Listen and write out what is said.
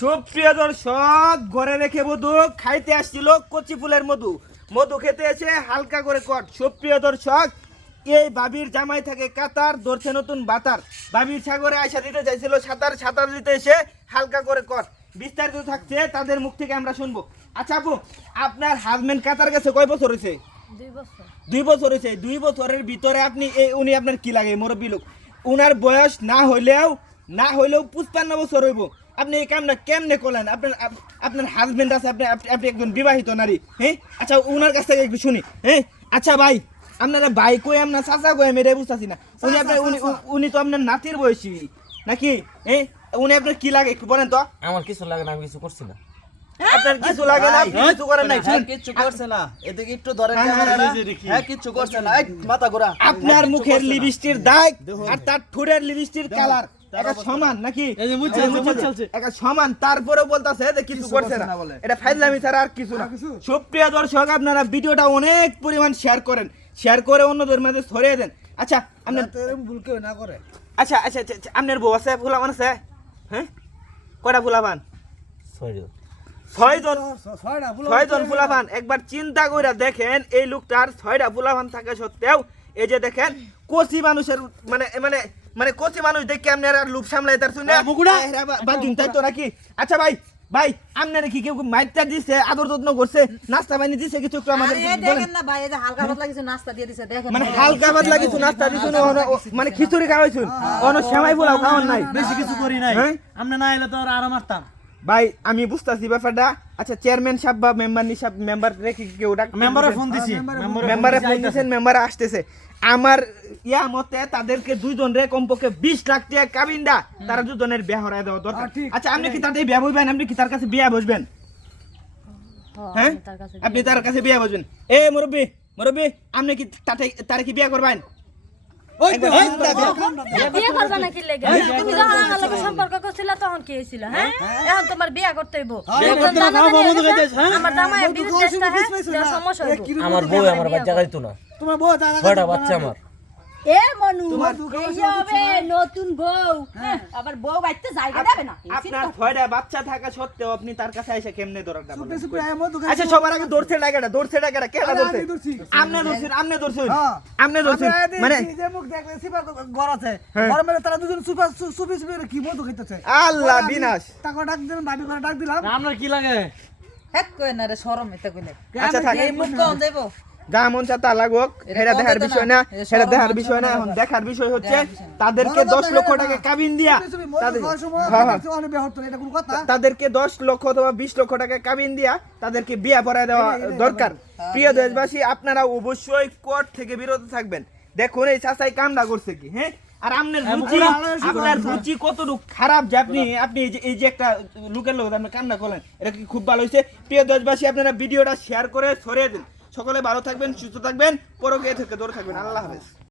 সুপ্রিয় দর্শক ঘরে রেখে মধু খাইতে আসছিল কচি ফুলের মধু। মধু খেতে এসে হালকা করে কট সুপ্রিয় দর্শক এই বাবির জামাই থাকে কাতার ধরছে নতুন বাতার। বাবির সাগরে আয়সা দিতে চাইছিল সাঁতার সাঁতার দিতে এসে হালকা করে কট বিস্তারিত থাকছে তাদের মুখ থেকে আমরা শুনব। আচ্ছা আপু আপনার হাজবেন্ড কাতার কাছে কয় বছর হয়েছে? দুই বছর। হয়েছে। দুই বছরের ভিতরে আপনি এ- উনি আপনার কি লাগে? মুরব্বী লোক। উনার বয়স না হইলেও না হইলেও পুষ্পান্ন বছর হইব। আপনি এই কামটা কেমনে করলেন? আপনার আপনার হাজবেন্ড আছে আপনি আপনি- একজন বিবাহিত নারী হ্যাঁ? আচ্ছা উনার কাছ থেকে একটু শুনি হ্যাঁ? আচ্ছা ভাই আপনারা ভাই কই আপনার চাচা কই আমি এটাই বুঝতেছি না। উনি আপনার উনি উনি তো আপনার নাতির বয়সী নাকি? হ্যাঁ? উনি আপনার কি লাগে একটু বলেন তো। আমার কিছু লাগে না আমি কিছু করছি না। আপনার কিছু লাগে না আপনি কিছু করেন নাই। হ্যাঁ কিচ্ছু করছে না। এদিকে একটু ধরেন ক্যামেরাটা। এই যে দেখি। কিচ্ছু করছে না। মাথা ঘোরা। আপনার মুখের লিপস্টির দাগ আর তার ঠোঁটের লিপস্টির কালার একটা সমান নাকি? এই যে সমান তারপরেও বলতাছে যে কিছু করছে না। বলে। এটা ফাইজলামি ছাড়া আর কিছু না। সুপ্রিয় দর্শক আপনারা ভিডিওটা অনেক পরিমাণ শেয়ার করেন। শেয়ার করে অন্যদের মাঝে ছড়িয়ে দেন। আচ্ছা আপনার ভুল কেউ না করে। আচ্ছা আচ্ছা আচ্ছা, আচ্ছা, আপনার বউ আছে ফুলাবান আছে? হ্যাঁ? ফুলাবান? সরি ছয়জন? ছয়জন ফুলাফান একবার চিন্তা করে দেখেন এই লোকটার ছয়টা ফুলাফান থাকা সত্ত্বেও এই যে দেখেন কচি মানুষের মানে মানে মানে কচি মানুষ দেখ আপনার আর লুপ সামলাই তার শুনে বাজুন তাই তো নাকি? আচ্ছা ভাই ভাই আপনার কি কেউ মাইটটা দিছে আদর যত্ন করছে নাস্তা বানি দিছে কিছু একটু আমাদের দেখেন না ভাই এই যে হালকা ভাত লাগিছে নাস্তা দিয়ে দিছে দেখেন মানে হালকা ভাত লাগিছে নাস্তা দিছুন মানে খিচুড়ি খাওয়াইছুন। অন সেমাই পোলাও খাওয়ান নাই। বেশি কিছু করি নাই। হ্যাঁ? আমরা না এলে তো আর আরাম মারতাম। ভাই আমি বুঝতাছি ব্যাপারটা। আচ্ছা চেয়ারম্যান সাহেব বা মেম্বার নিসাব মেম্বার রেখে কেউ ডাক মেম্বারে ফোন দিছি। মেম্বারে ফোন দিয়েছেন মেম্বারে আসতেছে। আমার ইয়া মতে তাদেরকে দুইজন রে কমপক্ষে বিশ লাখ টাকা কাবিনডা তারা দুজনের বিয়া হরাই দেওয়া দরকার। আচ্ছা আপনি কি তাতে বিয়া বসবেন আপনি কি তার কাছে বিয়া বসবেন? হ্যাঁ আপনি তার কাছে বিয়া বসবেন। এ মুরব্বী মুরব্বী আপনি কি তাতে তারে কি বিয়া করবেন। বিয়ে করবা নাকি লেগে? তুমি যখন আমার লগে সম্পর্ক করছিল তখন কি হয়েছিল হ্যাঁ? এখন তোমার বিয়ে করতে হইব। হয়ে আমার হ্যাঁ সমস্যা আমার বউ আমার বাচ্চা গাইতো না। তোমার বউ ছয়টা বাচ্চা আমার। এ মনু এই হবে নতুন বউ। হ্যাঁ, আবার বউ বাইতে জায়গা দেবে না? আপনার ছয়টা বাচ্চা থাকা সত্ত্বেও আপনি তার কাছে এসে কেমনে দরকার আচ্ছা সবার আগে দৌড়ছে টাকাটা দৌড়ছে টাকাটা কেডা দৌড়ছে আমনে দৌড়ছেন আমনে দৌড়ছেন আমনে দৌড়ছেন মানে ঘর আছে। হ্যাঁ। ঘর মেরে তারা দুজন সুপা সুপি সুপি কি মধু খাইতেছে? আল্লাহ বিনাশ। তাকে ডাক দিলাম ভাবি করে ডাক দিলাম। আপনার কি লাগে? হেক কই না রে শরম এতে কইলে। আচ্ছা থাক। এই মুখ কোন দেব? যা মন চা তা লাগুক। সেটা দেখার বিষয় না সেটা দেখার বিষয় না এখন দেখার বিষয় হচ্ছে তাদেরকে দশ লক্ষ টাকা কাবিন দিয়া। তাদের- হ্যাঁ, হ্যাঁ। এটা কোন কথা? তাদেরকে দশ লক্ষ অথবা বিশ লক্ষ টাকা কাবিন দিয়া তাদেরকে বিয়া পড়ায় দেওয়া দরকার। প্রিয় দেশবাসী আপনারা অবশ্যই কোর্ট থেকে বিরত থাকবেন। দেখুন এই চাচাই কামটা করছে কি হ্যাঁ? আর আপনার রুচি আপনার রুচি কতটুকু খারাপ যে আপনি আপনি এই যে এই যে একটা লোকের লোক আপনি কামনা করলেন এটা কি খুব ভালো হয়েছে? প্রিয় দেশবাসী আপনারা ভিডিওটা শেয়ার করে ছড়িয়ে দিন। সকলে ভালো থাকবেন সুস্থ থাকবেন পরকে থেকে দূরে থাকবেন। আল্লাহ হাফেজ।